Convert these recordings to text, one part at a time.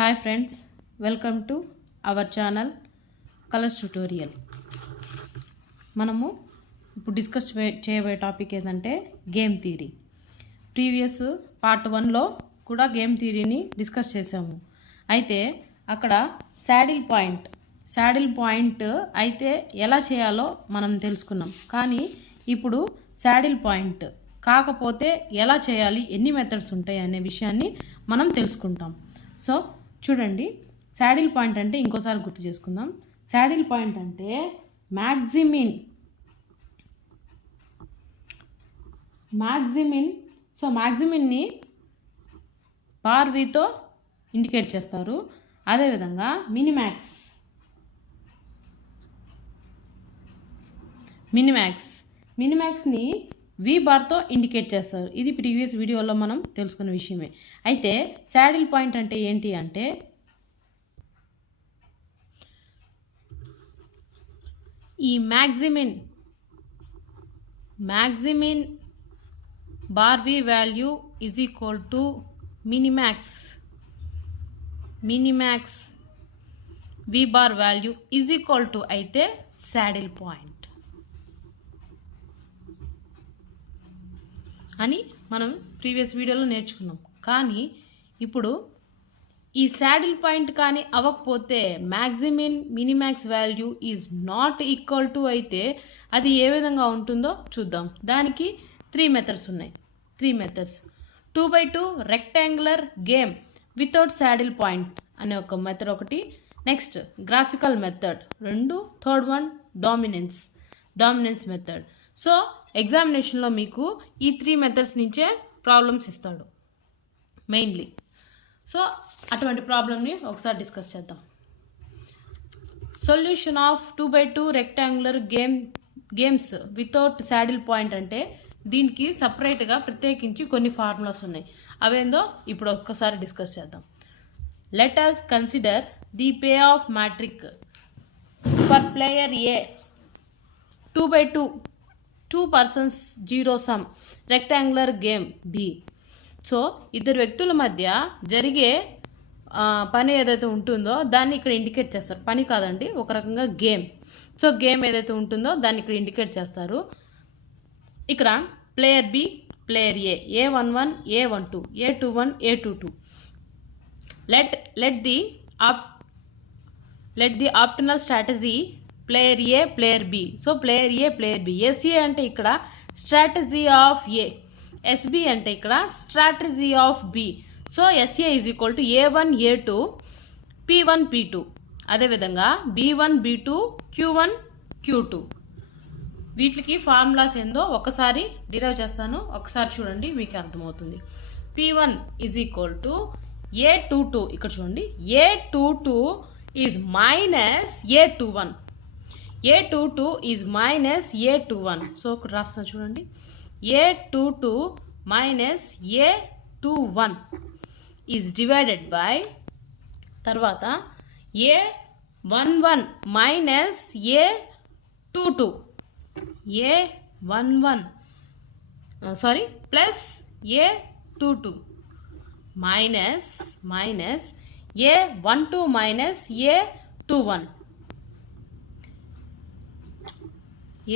Hi friends, welcome to our channel colours tutorial. మనము ఇప్పుడు discuss చేయబోయే టాపిక్ ఏంటంటే గేమ్ థియరీ. ప్రీవియస్ పార్ట్ 1లో కూడా గేమ్ థియరీని డిస్కస్ చేసాము. అయితే అక్కడ శాడిల్ పాయింట్ అయితే ఎలా చేయాలో మనం తెలుసుకున్నాం. కానీ ఇప్పుడు శాడిల్ పాయింట్ కాకపోతే ఎలా చేయాలి, ఎన్ని మెథడ్స్ ఉంటాయి అనే విషయాన్ని మనం తెలుసుకుంటాం. సో చూడండి, శాడిల్ పాయింట్ అంటే ఇంకోసారి గుర్తు చేసుకుందాం. శాడిల్ పాయింట్ అంటే మ్యాక్సిమిన్. సో మ్యాక్సిమిన్ని బార్ వీతో ఇండికేట్ చేస్తారు. అదేవిధంగా మినిమాక్స్ని వి బార్తో ఇండికేట్ చేస్తారు. ఇది ప్రీవియస్ వీడియోలో మనం తెలుసుకున్న విషయమే. అయితే శాడిల్ పాయింట్ అంటే ఏంటి అంటే ఈ maximin bar v value is equal to minimax v bar value is equal to అయితే శాడిల్ పాయింట్ అని మనం ప్రీవియస్ వీడియోలో నేర్చుకున్నాం. కానీ ఇప్పుడు ఈ శాడిల్ పాయింట్ కానీ అవ్వకపోతే minimax value is not equal to అయితే అది ఏ విధంగా ఉంటుందో చూద్దాం. దానికి 3 మెథడ్స్ ఉన్నాయి. 2x2 rectangular game without saddle point అనే ఒక మెథడ్ ఒకటి. Next graphical method 2. Third one dominance method. So ఎగ్జామినేషన్లో మీకు ఈ 3 మెథడ్స్ నుంచే ప్రాబ్లమ్స్ ఇస్తాడు మెయిన్లీ. సో అటువంటి ప్రాబ్లమ్ని ఒకసారి డిస్కస్ చేద్దాం. Solution of 2x2 rectangular games without saddle point అంటే దీనికి సపరేట్గా ప్రత్యేకించి కొన్ని ఫార్ములాస్ ఉన్నాయి. అవేందో ఇప్పుడు ఒక్కసారి డిస్కస్ చేద్దాం. Let us consider the pay off matrix for player A 2x2 2 persons 0 sum rectangular game B. So ఇద్దరు వ్యక్తుల మధ్య జరిగే పని ఏదైతే ఉంటుందో దాన్ని ఇక్కడ ఇండికేట్ చేస్తారు. పని కాదండి, ఒక రకంగా గేమ్. సో గేమ్ ఏదైతే ఉంటుందో దాన్ని ఇక్కడ ఇండికేట్ చేస్తారు. ఇక్కడ player B, player A, A11, A12, A21, A22. Let the optimal strategy player A, player B. So player A, player B. SA అంటే ఇక్కడ స్ట్రాటజీ ఆఫ్ ఏ, ఎస్బి అంటే ఇక్కడ strategy of B. So SA is equal to A1, A2, P1, P2. అదేవిధంగా B1, B2, Q1, Q2. వీటికి formulas ఏందో ఒకసారి derive చేస్తాను, ఒకసారి చూడండి, మీకు అర్థమవుతుంది. P1 is equal to A22. ఇక్కడ చూడండి, A22 is minus A21. A22 is minus A21. So ఇక్కడ రాస్తాను చూడండి, A22 minus A21 is divided by తర్వాత A11 minus A22 plus A22 minus A12 minus A21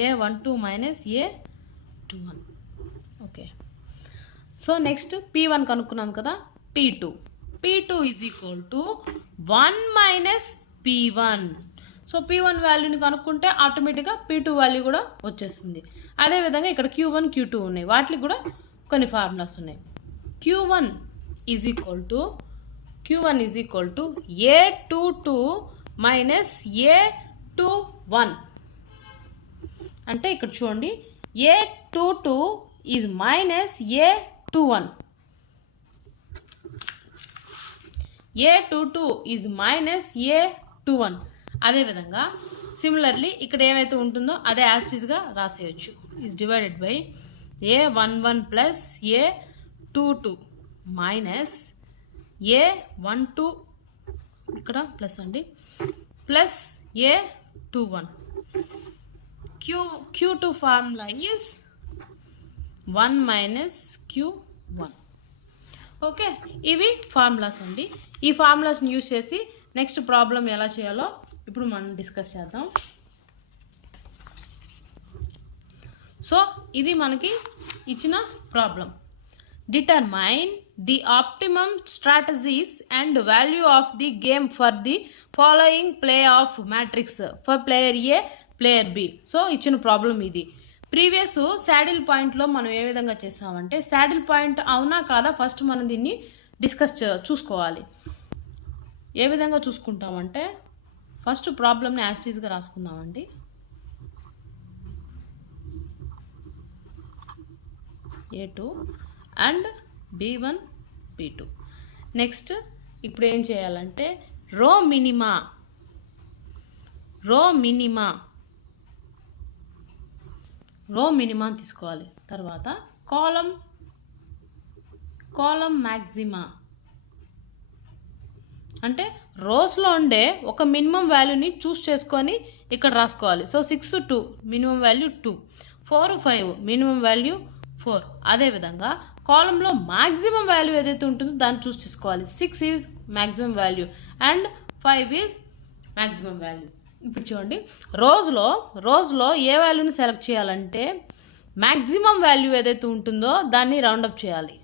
A12 minus A21. Okay. So next P1 కనుక్కున్నాం కదా, P2 is equal to 1 minus P1. So P1 వాల్యూని కనుక్కుంటే ఆటోమేటిక్గా P2 value కూడా వచ్చేస్తుంది. అదేవిధంగా ఇక్కడ Q1, Q2 ఉన్నాయి, వాటికి కూడా కొన్ని ఫార్ములాస్ ఉన్నాయి. Q1 is equal to A22 minus A21. అంటే ఇక్కడ చూడండి, A22 is minus A21. A22 is minus A21. అదేవిధంగా సిమిలర్లీ ఇక్కడ ఏమైతే ఉంటుందో అదే యాస్టీస్గా రాసేయచ్చు. Is divided by A11 plus A22 minus A12 ఇక్కడ ప్లస్ అండి, plus A21. Q2 formula is 1 minus Q1. Okay, ఇవి ఫార్ములాస్ అండి. ఈ ఫార్ములాస్ని యూజ్ చేసి నెక్స్ట్ ప్రాబ్లం ఎలా చేయాలో ఇప్పుడు మనం డిస్కస్ చేద్దాం. సో ఇది మనకి ఇచ్చిన problem. Determine the optimum strategies and value of the game for the following play of matrix for player A player B. So ఇచ్చిన ప్రాబ్లం ఇది. ప్రీవియస్ శాడిల్ పాయింట్లో మనం ఏ విధంగా చేసామంటే, శాడిల్ పాయింట్ అవునా కాదా ఫస్ట్ మనం దీన్ని డిస్కస్ చూసుకోవాలి. ఏ విధంగా చూసుకుంటామంటే, ఫస్ట్ ప్రాబ్లమ్ని యాస్టీస్గా రాసుకుందామండి. A2 and B1 B2. Next ఇప్పుడు ఏం చేయాలంటే రో మినిమా తీసుకోవాలి. తర్వాత కాలం మ్యాక్సిమా అంటే రోస్లో ఉండే ఒక మినిమం వాల్యూని చూస్ చేసుకొని ఇక్కడ రాసుకోవాలి. So 6 2 minimum value 2, 4 5 minimum value 4. అదేవిధంగా కాలంలో మ్యాక్సిమం వాల్యూ ఏదైతే ఉంటుందో దాన్ని చూస్ చేసుకోవాలి. 6 is maximum value and 5 is maximum value. ఇప్పుడు చూడండి, రోజులో ఏ వాల్యూని సెలెక్ట్ చేయాలంటే మ్యాక్సిమం వాల్యూ ఏదైతే ఉంటుందో దాన్ని రౌండప్ చేయాలి.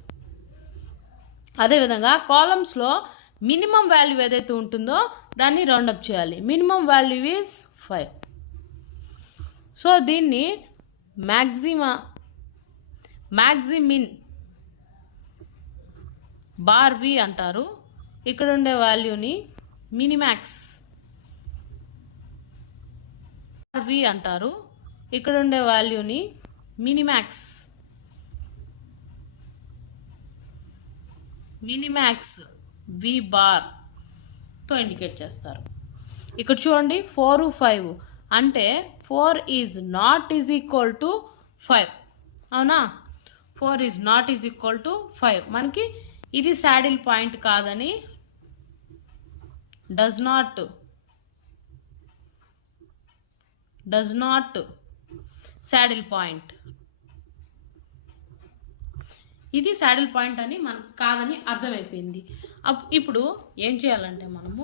అదేవిధంగా కాలమ్స్లో మినిమం వాల్యూ ఏదైతే ఉంటుందో దాన్ని రౌండప్ చేయాలి. Minimum value is 5. సో దీన్ని మ్యాక్సిమిన్ బార్ వి అంటారు. ఇక్కడ ఉండే వాల్యూని మినిమాక్స్ వి అంటారు. ఇక్కడ ఉండే వాల్యూని మినిమాక్స్ వి బార్తో ఇండికేట్ చేస్తారు. ఇక్కడ చూడండి 4 5 అంటే 4 is not is equal to 5. అవునా, 4 is not is equal to 5. మనకి ఇది శాడిల్ పాయింట్ కాదని, డస్ నాట్ శాడిల్ పాయింట్, ఇది శాడిల్ పాయింట్ అని మనకు కాదని అర్థమైపోయింది. ఇప్పుడు ఏం చేయాలంటే మనము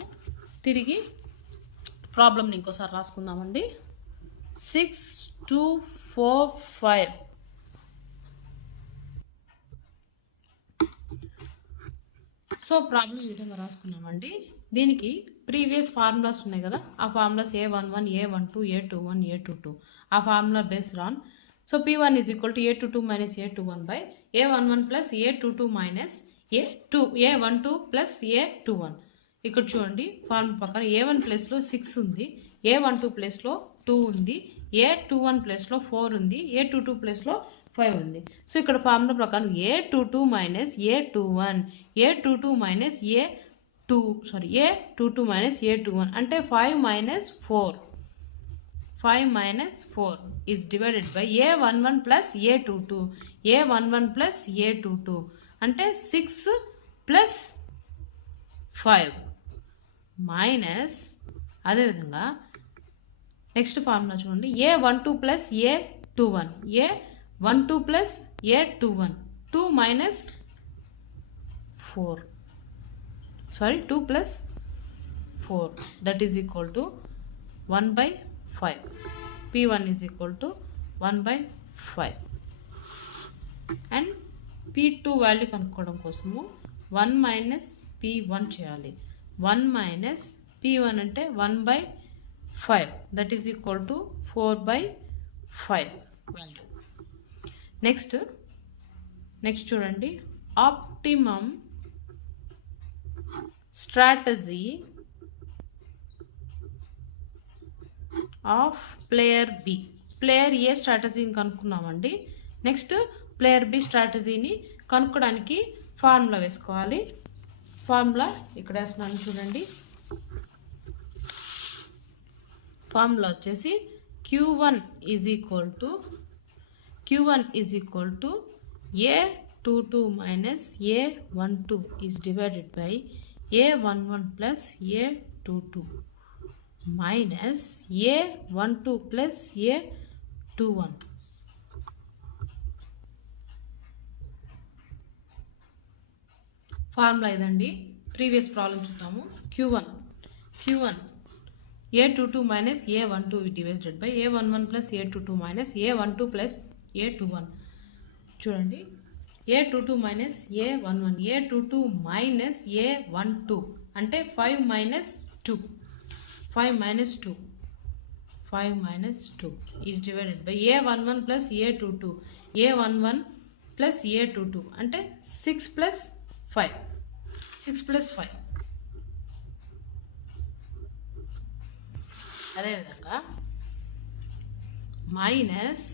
తిరిగి ప్రాబ్లమ్ని ఇంకోసారి రాసుకుందామండి. 6 2 4 5. సో ప్రాబ్లం ఈ విధంగా రాసుకున్నామండి. దీనికి ప్రీవియస్ ఫార్ములాస్ ఉన్నాయి కదా, ఆ formulas A11 A12 A21 A22. ఆ formula based on so P1 is equal to A22 minus A21 by A11 plus A22 minus A12 plus A21. ఇక్కడ చూడండి ఫార్ములా ప్రకారం A1 ప్లేస్లో 6 ఉంది, A12 ప్లేస్లో 2 ఉంది, A21 ప్లేస్లో 4 ఉంది, A22 ప్లేస్లో 5 ఉంది. సో ఇక్కడ ఫార్ములా ప్రకారం A22 minus A21 A22 minus A22 minus A21 అంటే 5 minus 4 is divided by A11 plus A11 plus A22 అంటే 6 plus 5 మైనస్, అదేవిధంగా నెక్స్ట్ ఫార్ములా చూడండి A12 plus A21 A12 plus A21 2 minus 4 2 plus 4 that is equal to 1 by 5. P1 is equal to 1 by 5 and P2 value కనుక్కోవడం కోసము 1 minus P1 చేయాలి. 1 minus P1 అంటే 1 by 5 that is equal to 4 by 5 value. Next చూడండి, optimum strategy of player B. Player A స్ట్రాటజీని కనుక్కున్నామండి. Next player B స్ట్రాటజీని కనుక్కోవడానికి formula వేసుకోవాలి. ఫార్ములా ఇక్కడ వేస్తున్నాను చూడండి. ఫార్ములా వచ్చేసి Q1 is equal to A22 minus A12 is divided by A11 plus A22 minus A12 plus A21. Formula ఇదండి. ప్రీవియస్ ప్రాబ్లం చూద్దాము. Q1 A22 minus A12 divided by A11 plus A22 minus A12 plus A21. చూడండి, A22 minus A11, A22 minus A12 అంటే 5 minus 2 is divided by A11 plus A22, A11 plus A22 అంటే 6 plus 5. అదేవిధంగా minus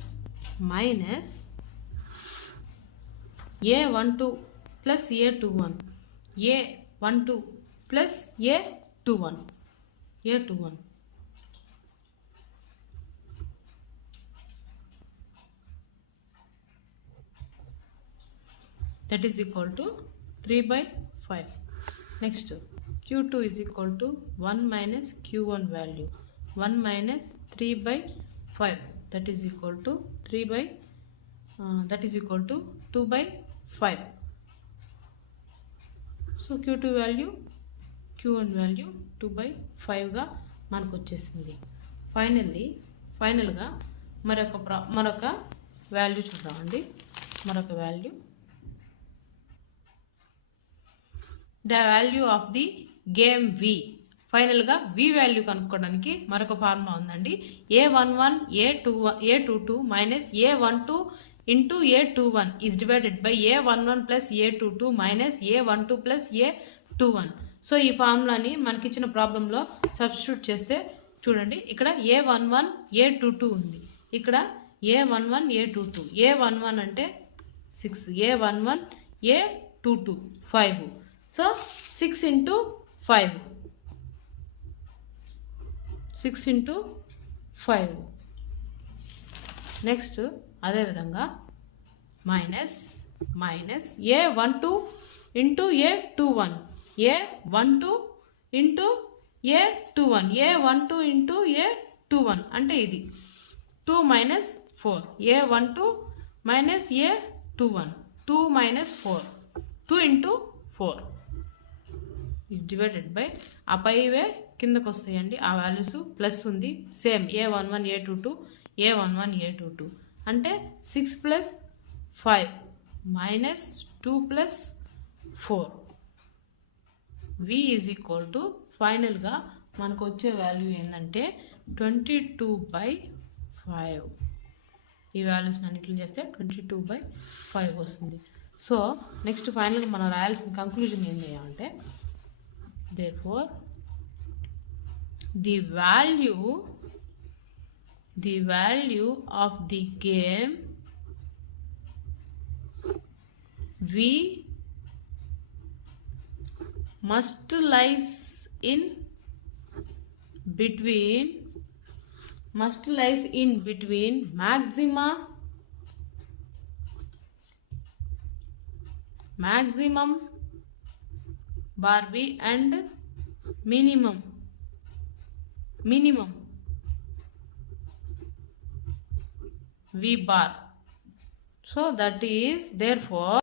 A12 plus A21, A12 plus A21, that is equal to 3/5. Next, Q2 is equal to 1 minus Q1 value, 1 minus 3/5, that is equal to 2/5. So Q2 value, Q1 value 2/5 గా మనకు వచ్చేసింది. ఫైనల్గా మరొక value చూద్దామండి. మరొక value, the value of the game V. ఫైనల్గా V value కనుక్కోవడానికి మరొక ఫార్ములా ఉందండి. A11 A22 minus A12 into A21 is divided by A11 plus A22 minus A12 plus A21. So ఈ ఫార్ములాని మనకిచ్చిన ప్రాబ్లంలో సబ్స్టిట్యూట్ చేస్తే చూడండి, ఇక్కడ A11 A22 ఉంది, ఇక్కడ A11 A22. A11 అంటే 6, A11 A22 5. So 6 into 5. Next అదేవిధంగా minus A12 into A21, A12 into A21, A12 into A21 అంటే ఇది 2 minus 4, A12 minus A21, 2 minus 4, 2 into 4 is divided by ఆ పైవే కిందకు వస్తాయండి. ఆ వాల్యూస్ ప్లస్ ఉంది, same A11 A22 A11 A22 అంటే 6 plus 5 minus 2 plus 4. V is equal to ఫైనల్గా మనకు వచ్చే వాల్యూ ఏంటంటే 22/5. ఈ వాల్యూస్ అన్నిట్లు చేస్తే 22/5 వస్తుంది. సో నెక్స్ట్ ఫైనల్గా మనం రాయాల్సిన కంక్లూజన్ ఏం చేయాలంటే, therefore the value of the game V must lies in between maximum bar V and minimum V bar. So that is therefore